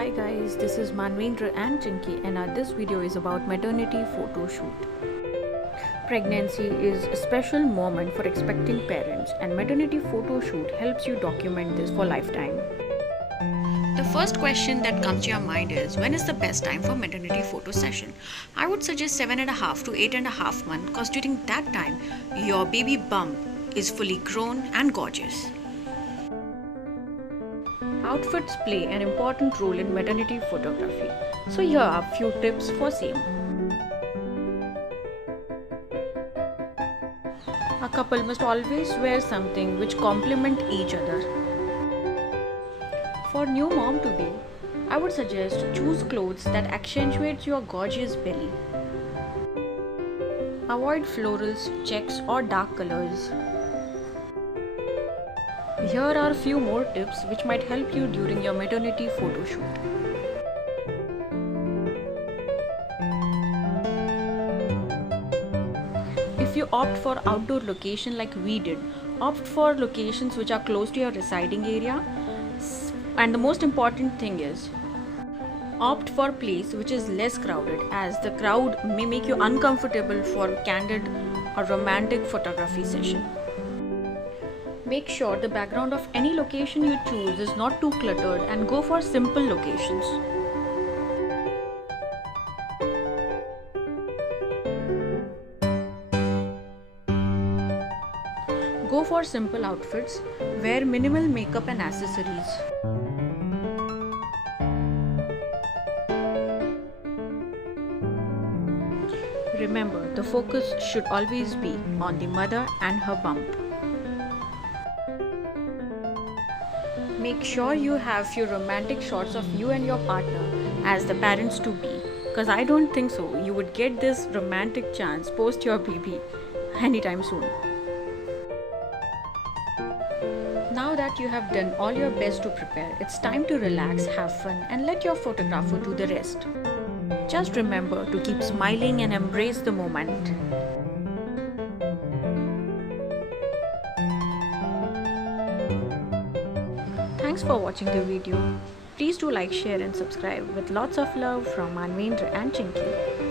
Hi guys, this is Manvendra and Chinky, and this video is about maternity photo shoot. Pregnancy is a special moment for expecting parents, and maternity photo shoot helps you document this for lifetime. The first question that comes to your mind is, when is the best time for maternity photo session? I would suggest 7.5 to 8.5 months, because during that time your baby bump is fully grown and gorgeous. Outfits play an important role in maternity photography. So here are a few tips for same. A couple must always wear something which complement each other. For new mom to be, I would suggest choose clothes that accentuates your gorgeous belly. Avoid florals, checks or dark colors. Here are a few more tips which might help you during your maternity photo shoot. If you opt for outdoor location like we did, opt for locations which are close to your residing area. And the most important thing is, opt for place which is less crowded, as the crowd may make you uncomfortable for candid or romantic photography session. Make sure the background of any location you choose is not too cluttered and go for simple locations. Go for simple outfits, wear minimal makeup and accessories. Remember, the focus should always be on the mother and her bump. Make sure you have few romantic shots of you and your partner as the parents to be, because I don't think so you would get this romantic chance post your baby anytime soon. Now that you have done all your best to prepare, it's time to relax, have fun and let your photographer do the rest. Just remember to keep smiling and embrace the moment. Thanks for watching the video. Please do like, share and subscribe. With lots of love from Manvendra and Chinky.